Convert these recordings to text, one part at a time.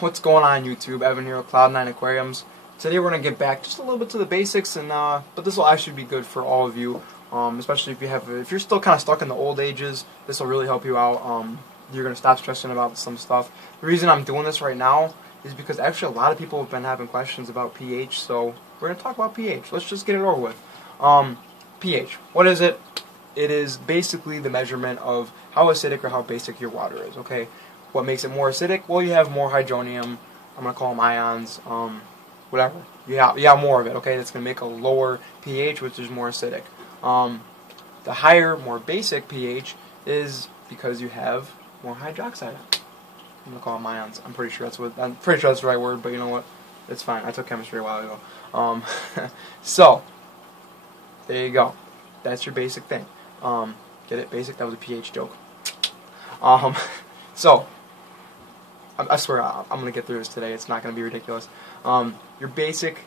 What's going on YouTube? Evan here with Cloud9 Aquariums. Today we're going to get back just a little bit to the basics, and but this will actually be good for all of you, especially if you're still kind of stuck in the old ages. This will really help you out. You're going to stop stressing about some stuff. The reason I'm doing this right now is because actually a lot of people have been having questions about pH, so we're going to talk about pH. Let's just get it over with. pH, what is it? It is basically the measurement of how acidic or how basic your water is, okay? What makes it more acidic? Well, you have more hydronium. I'm going to call them ions. Whatever. You have more of it, okay? That's going to make a lower pH, which is more acidic. The higher, more basic pH is because you have more hydroxide. I'm going to call them ions. I'm pretty sure that's the right word, but you know what? It's fine. I took chemistry a while ago. So, there you go. That's your basic thing. Get it? Basic? That was a pH joke. So, I swear I'm going to get through this today. It's not going to be ridiculous. Your basic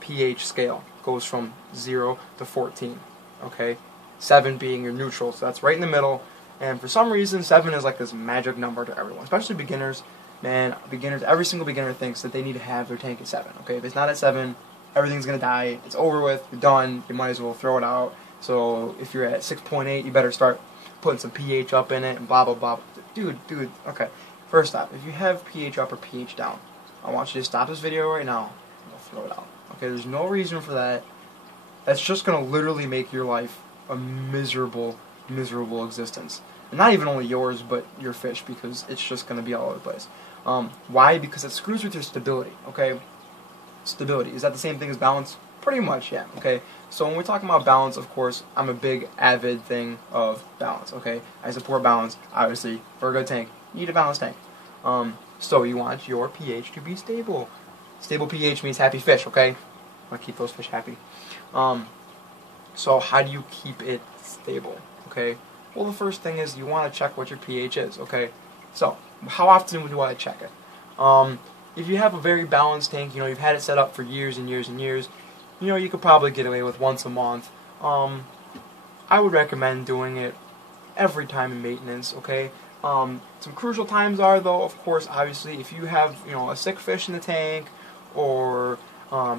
pH scale goes from 0 to 14. Okay? 7 being your neutral, so that's right in the middle. And for some reason, 7 is like this magic number to everyone, especially beginners. Man, beginners, every single beginner thinks that they need to have their tank at 7. Okay? If it's not at 7, everything's going to die. It's over with. You're done. You might as well throw it out. So if you're at 6.8, you better start putting some pH up in it and blah, blah, blah. Dude, okay. First off, if you have pH up or pH down, I want you to stop this video right now and throw it out. Okay, there's no reason for that. That's just going to literally make your life a miserable, miserable existence. And not even only yours, but your fish, because it's just going to be all over the place. Why? Because it screws with your stability, okay? Stability. Is that the same thing as balance? Pretty much, yeah, okay? So when we're talking about balance, of course, I'm a big avid thing of balance, okay? I support balance, obviously, for a good tank. You need a balanced tank. So you want your pH to be stable. Stable pH means happy fish, okay? I want to keep those fish happy. So how do you keep it stable, okay? Well, the first thing is you want to check what your pH is, okay? So, how often do I check it? If you have a very balanced tank, you know, you've had it set up for years and years and years, you know, you could probably get away with once a month. I would recommend doing it every time in maintenance, okay? Some crucial times are, though, of course, obviously, if you have, you know, a sick fish in the tank, or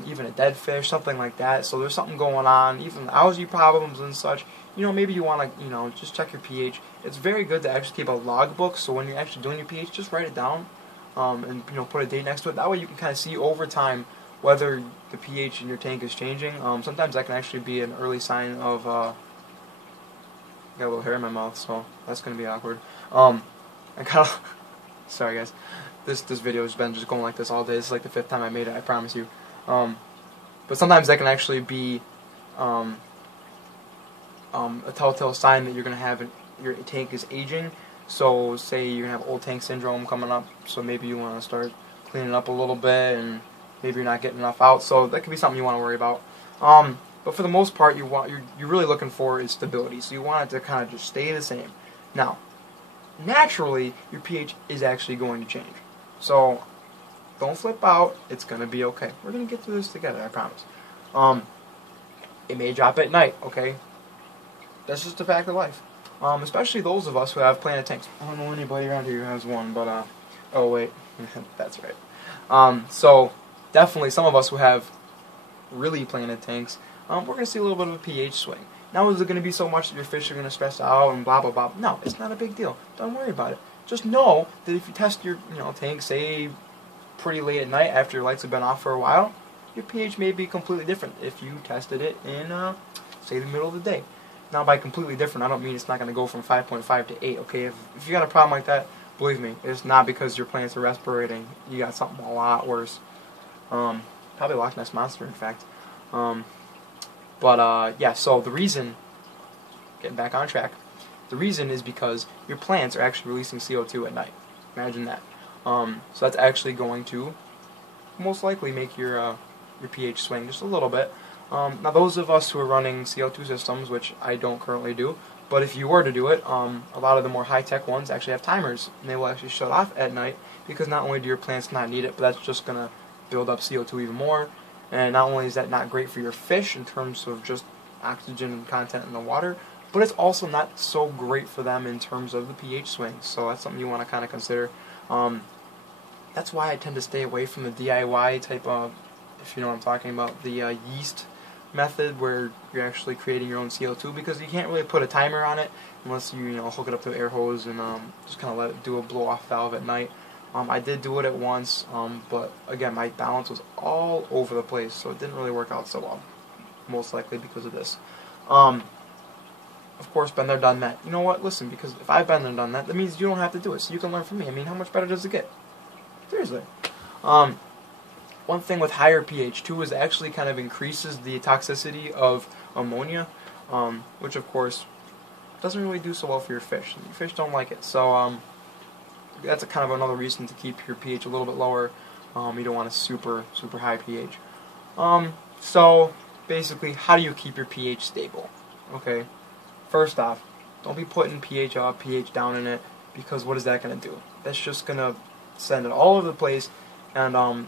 even a dead fish, something like that, so there's something going on, even algae problems and such, you know, maybe you want to, you know, just check your pH. It's very good to actually keep a logbook, so when you're actually doing your pH, just write it down, and, you know, put a date next to it. That way you can kind of see over time whether the pH in your tank is changing. Sometimes that can actually be an early sign of, got a little hair in my mouth, so that's going to be awkward. I got sorry guys, this video has been just going like this all day. This is like the 5th time I made it, I promise you. But sometimes that can actually be a telltale sign that you're going to have your tank is aging. So say you're going to have old tank syndrome coming up, so maybe you want to start cleaning up a little bit, and maybe you're not getting enough out, so that could be something you want to worry about. But for the most part, you're really looking for is stability, so you want it to kind of just stay the same. Now, naturally, your pH is actually going to change. So, don't flip out. It's going to be okay. We're going to get through this together, I promise. It may drop at night, okay? That's just a fact of life. Especially those of us who have planted tanks. I don't know anybody around here who has one, but, oh wait, that's right. So, definitely some of us who have really planted tanks, we're going to see a little bit of a pH swing. Now, is it going to be so much that your fish are going to stress out and blah, blah, blah? No, it's not a big deal. Don't worry about it. Just know that if you test your tank, say, pretty late at night after your lights have been off for a while, your pH may be completely different if you tested it in, say, the middle of the day. Now, by completely different, I don't mean it's not going to go from 5.5 to 8, okay? If you got a problem like that, believe me, it's not because your plants are respirating. You got something a lot worse. Probably Loch Ness Monster, in fact. Yeah, so the reason, getting back on track, the reason is because your plants are actually releasing CO2 at night. Imagine that. So that's actually going to most likely make your pH swing just a little bit. Now those of us who are running CO2 systems, which I don't currently do, but if you were to do it, a lot of the more high-tech ones actually have timers, and they will actually shut off at night, because not only do your plants not need it, but that's just going to build up CO2 even more. And not only is that not great for your fish in terms of just oxygen content in the water, but it's also not so great for them in terms of the pH swing. So that's something you want to kind of consider. that's why I tend to stay away from the DIY type of, if you know what I'm talking about, the yeast method where you're actually creating your own CO2, because you can't really put a timer on it unless you hook it up to an air hose and just kind of let it do a blow off valve at night. I did do it at once, but again, my balance was all over the place, so it didn't really work out so well, most likely because of this. Of course, been there, done that. You know what? Listen, because if I've been there, done that, that means you don't have to do it, so you can learn from me. I mean, how much better does it get? Seriously. One thing with higher pH too is it actually kind of increases the toxicity of ammonia, which of course doesn't really do so well for your fish. Your fish don't like it, so that's kind of another reason to keep your pH a little bit lower. You don't want a super high pH. So basically, how do you keep your pH stable? Okay, first off, don't be putting pH up, pH down in it, because what is that going to do? That's just going to send it all over the place, and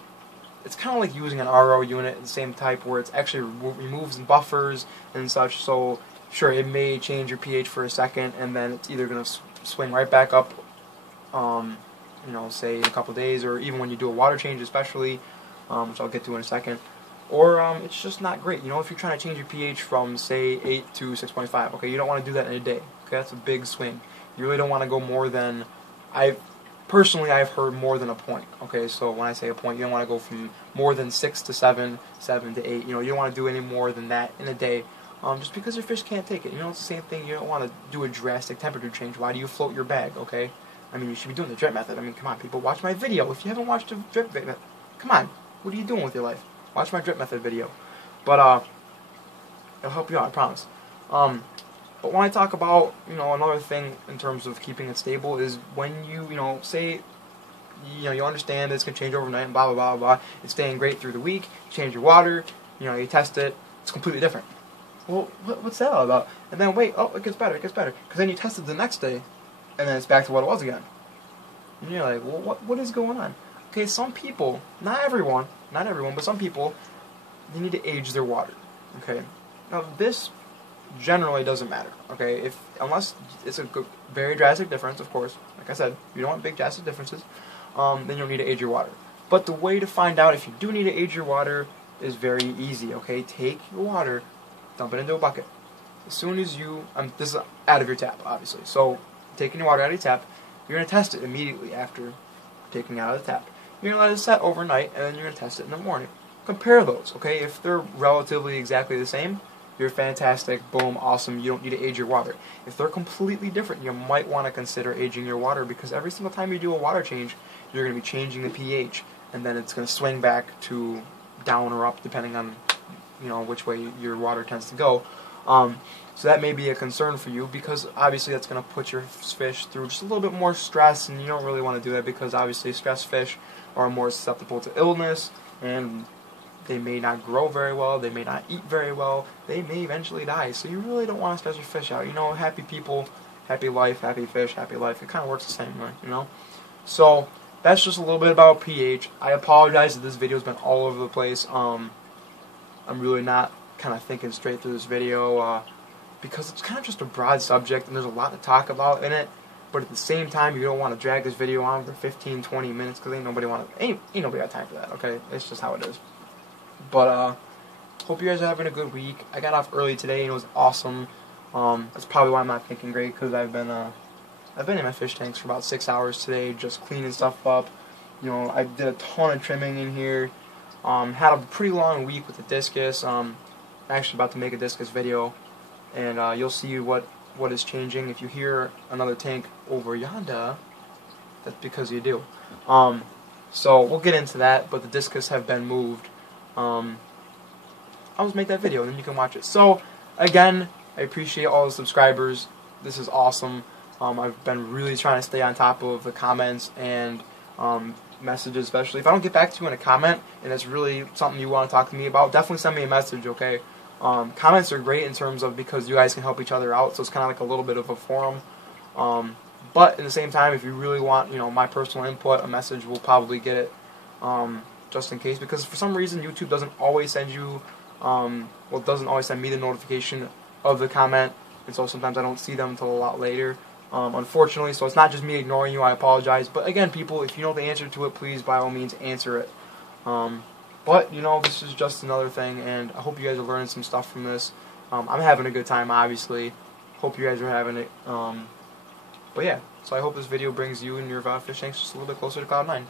it's kind of like using an RO unit, the same type, where it's actually removes buffers and such. So sure, it may change your pH for a second, and then it's either going to swing right back up, say in a couple days, or even when you do a water change, especially, which I'll get to in a second. Or it's just not great. If you're trying to change your pH from, say, 8 to 6.5, okay, you don't want to do that in a day. Okay, that's a big swing. You really don't want to go more than, Personally, I've heard more than a point. Okay, so when I say a point, you don't want to go from more than 6 to 7, 7 to 8. You don't want to do any more than that in a day, just because your fish can't take it. It's the same thing. You don't want to do a drastic temperature change. Why do you float your bag? Okay, I mean, you should be doing the drip method. I mean, come on, people, watch my video. If you haven't watched the drip method, come on, what are you doing with your life? Watch my drip method video. But it'll help you out, I promise. But when I talk about, another thing in terms of keeping it stable is when you, say, you understand it's going to change overnight and blah, blah, blah, blah. It's staying great through the week. You change your water, you test it. It's completely different. Well, what's that all about? And then wait, oh, it gets better, it gets better. Because then you test it the next day, and then it's back to what it was again. And you're like, well, what is going on? Okay, some people, not everyone, but some people, they need to age their water. Okay, now this generally doesn't matter, okay, unless it's a very drastic difference, of course. Like I said, you don't want big drastic differences, then you'll need to age your water. But the way to find out if you do need to age your water is very easy, okay? Take your water, dump it into a bucket. As soon as you, this is out of your tap, obviously, so taking your water out of your tap, you're going to test it immediately after taking it out of the tap. You're going to let it set overnight, and then you're going to test it in the morning. Compare those, okay? If they're relatively exactly the same, you're fantastic, boom, awesome, you don't need to age your water. If they're completely different, you might want to consider aging your water, because every single time you do a water change, you're going to be changing the pH, and then it's going to swing back to down or up, depending on, which way your water tends to go. So that may be a concern for you, because obviously that's going to put your fish through just a little bit more stress, and you don't really want to do that, because obviously stressed fish are more susceptible to illness, and they may not grow very well, they may not eat very well, they may eventually die. So you really don't want to stress your fish out. Happy people, happy life, happy fish, happy life. It kind of works the same way, So that's just a little bit about pH. I apologize that this video's been all over the place. I'm really not kind of thinking straight through this video, because it's kind of just a broad subject and there's a lot to talk about in it. But at the same time, you don't want to drag this video on for 15, 20 minutes, because ain't nobody got time for that, okay? It's just how it is. But hope you guys are having a good week. I got off early today and it was awesome. That's probably why I'm not thinking great, because I've been in my fish tanks for about 6 hours today, just cleaning stuff up. I did a ton of trimming in here. Had a pretty long week with the discus. I'm actually about to make a discus video, and you'll see what is changing. If you hear another tank over yonder, that's because you do. So we'll get into that, but the discus have been moved. I'll just make that video and then you can watch it. So again, I appreciate all the subscribers. This is awesome. I've been really trying to stay on top of the comments and messages, especially if I don't get back to you in a comment and it's really something you want to talk to me about, definitely send me a message, okay? Comments are great in terms of, because you guys can help each other out, so it's kind of like a little bit of a forum. But at the same time, if you really want, my personal input, a message will probably get it. Just in case, because for some reason YouTube doesn't always send you, doesn't always send me the notification of the comment, and so sometimes I don't see them until a lot later. unfortunately. So it's not just me ignoring you. I apologize. But again, people, if you know the answer to it, please by all means answer it. But you know, this is just another thing, and I hope you guys are learning some stuff from this. I'm having a good time, obviously. Hope you guys are having it. But yeah, so I hope this video brings you and your fish tanks just a little bit closer to Cloud 9.